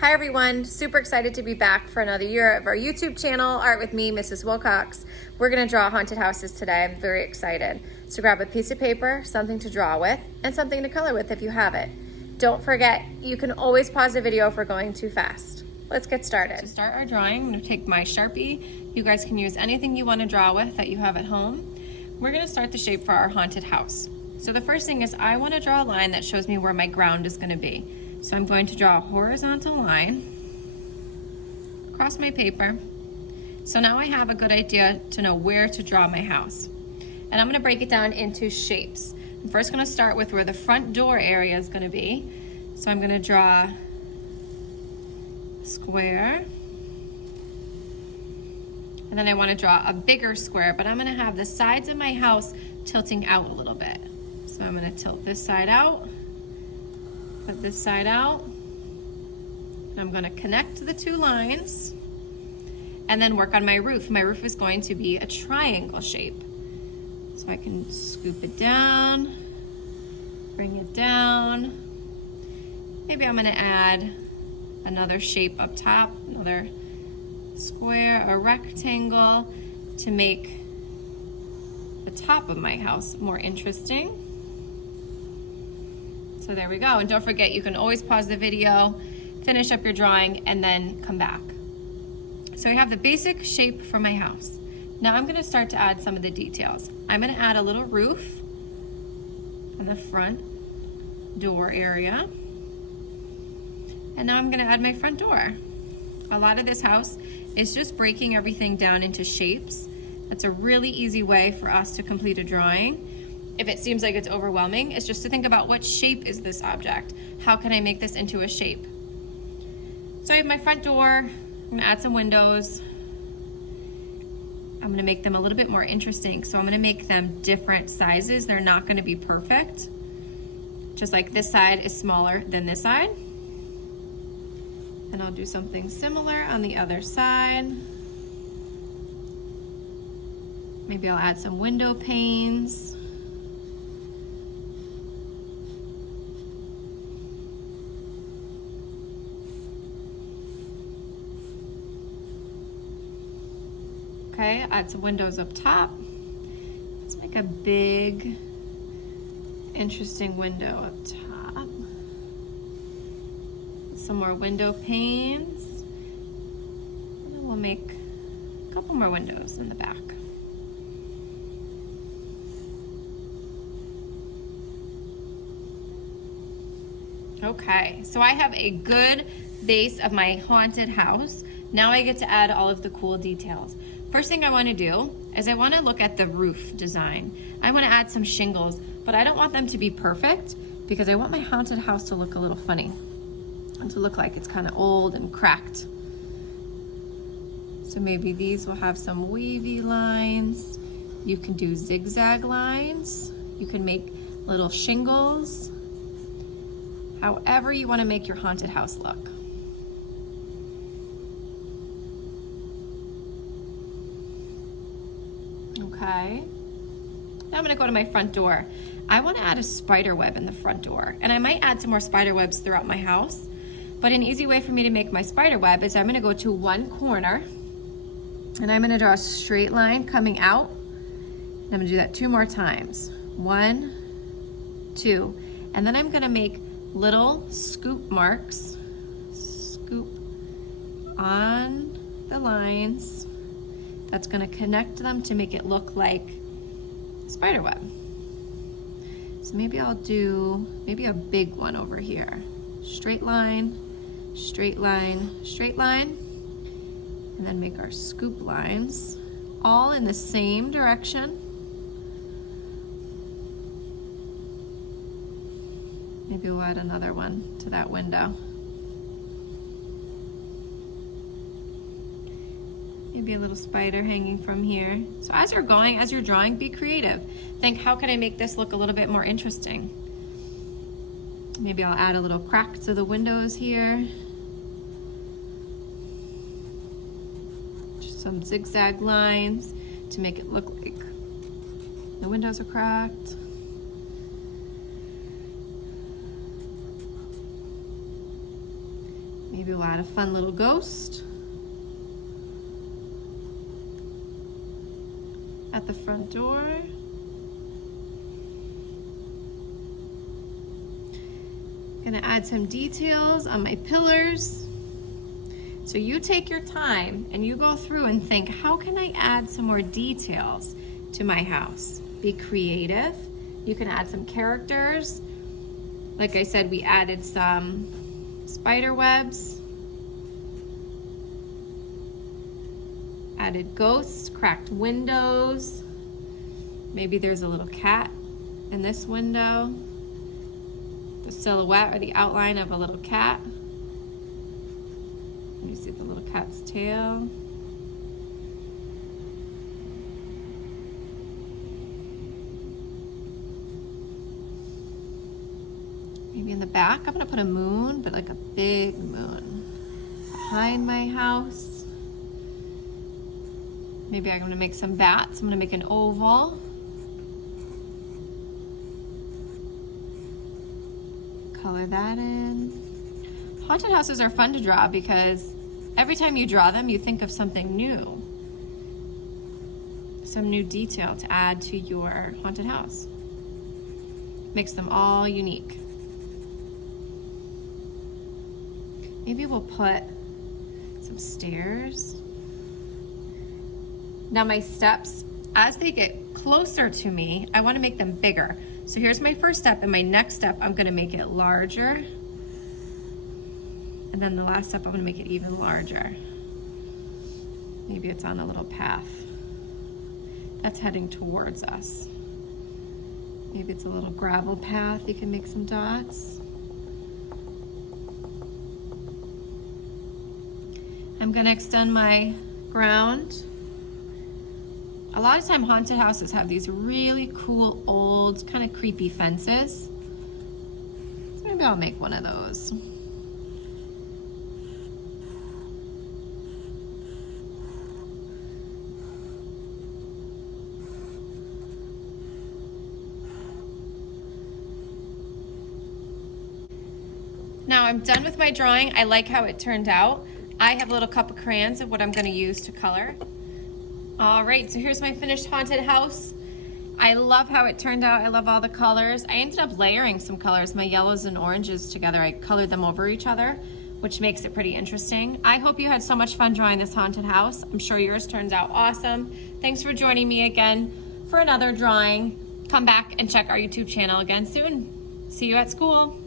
Hi everyone, super excited to be back for another year of our YouTube channel, Art with me, Mrs. Wilcox. We're gonna draw haunted houses today. I'm very excited. So grab a piece of paper, something to draw with, and something to color with if you have it. Don't forget, you can always pause the video if we're going too fast. Let's get started. To start our drawing, I'm gonna take my Sharpie. You guys can use anything you wanna draw with that you have at home. We're gonna start the shape for our haunted house. So the first thing is I wanna draw a line that shows me where my ground is gonna be. So I'm going to draw a horizontal line across my paper. So now I have a good idea to know where to draw my house. And I'm gonna break it down into shapes. I'm first gonna start with where the front door area is gonna be. So I'm gonna draw a square. And then I wanna draw a bigger square, but I'm gonna have the sides of my house tilting out a little bit. So I'm gonna tilt this side out. Put this side out. I'm gonna connect the two lines and then work on my roof. My roof is going to be a triangle shape. So I can scoop it down, bring it down. Maybe I'm gonna add another shape up top, another square, a rectangle to make the top of my house more interesting. So there we go, and don't forget you can always pause the video, finish up your drawing, and then come back. So I have the basic shape for my house. Now I'm gonna start to add some of the details. I'm gonna add a little roof on the front door area. And now I'm gonna add my front door. A lot of this house is just breaking everything down into shapes. That's a really easy way for us to complete a drawing. If it seems like it's overwhelming, it's just to think about what shape is this object? How can I make this into a shape? So I have my front door, I'm gonna add some windows. I'm gonna make them a little bit more interesting. So I'm gonna make them different sizes. They're not gonna be perfect. Just like this side is smaller than this side. And I'll do something similar on the other side. Maybe I'll add some window panes. Okay, add some windows up top. Let's make a big, interesting window up top. Some more window panes. And then we'll make a couple more windows in the back. Okay, so I have a good base of my haunted house. Now I get to add all of the cool details. First thing I want to do is I want to look at the roof design. I want to add some shingles, but I don't want them to be perfect because I want my haunted house to look a little funny and to look like it's kind of old and cracked. So maybe these will have some wavy lines. You can do zigzag lines. You can make little shingles. However you want to make your haunted house look. Okay, now I'm gonna go to my front door. I wanna add a spider web in the front door, and I might add some more spider webs throughout my house, but an easy way for me to make my spider web is I'm gonna go to one corner, and I'm gonna draw a straight line coming out, and I'm gonna do that 2 more times. 1, 2, and then I'm gonna make little scoop marks, scoop on the lines. That's gonna connect them to make it look like a spider web. So maybe I'll do a big one over here. Straight line, straight line, straight line, and then make our scoop lines all in the same direction. Maybe we'll add another one to that window. Maybe a little spider hanging from here. So as you're drawing, be creative. Think, how can I make this look a little bit more interesting? Maybe I'll add a little crack to the windows here. Just some zigzag lines to make it look like the windows are cracked. Maybe we'll add a fun little ghost at the front door. Gonna add some details on my pillars. So you take your time and you go through and think, how can I add some more details to my house? Be creative. You can add some characters. Like I said, we added some spider webs. Added ghosts, cracked windows. Maybe there's a little cat in this window. The silhouette or the outline of a little cat. You see the little cat's tail. Maybe in the back, I'm gonna put a moon, but like a big moon behind my house. Maybe I'm gonna make some bats. I'm gonna make an oval. Color that in. Haunted houses are fun to draw because every time you draw them, you think of something new. Some new detail to add to your haunted house. Makes them all unique. Maybe we'll put some stairs. Now my steps, as they get closer to me, I wanna make them bigger. So here's my first step, and my next step, I'm gonna make it larger. And then the last step, I'm gonna make it even larger. Maybe it's on a little path that's heading towards us. Maybe it's a little gravel path, you can make some dots. I'm gonna extend my ground. A lot of time haunted houses have these really cool old kind of creepy fences. So maybe I'll make one of those. Now I'm done with my drawing. I like how it turned out. I have a little cup of crayons of what I'm gonna use to color. All right, so here's my finished haunted house. I love how it turned out. I love all the colors. I ended up layering some colors, my yellows and oranges together. I colored them over each other, which makes it pretty interesting. I hope you had so much fun drawing this haunted house. I'm sure yours turns out awesome. Thanks for joining me again for another drawing. Come back and check our YouTube channel again soon. See you at school.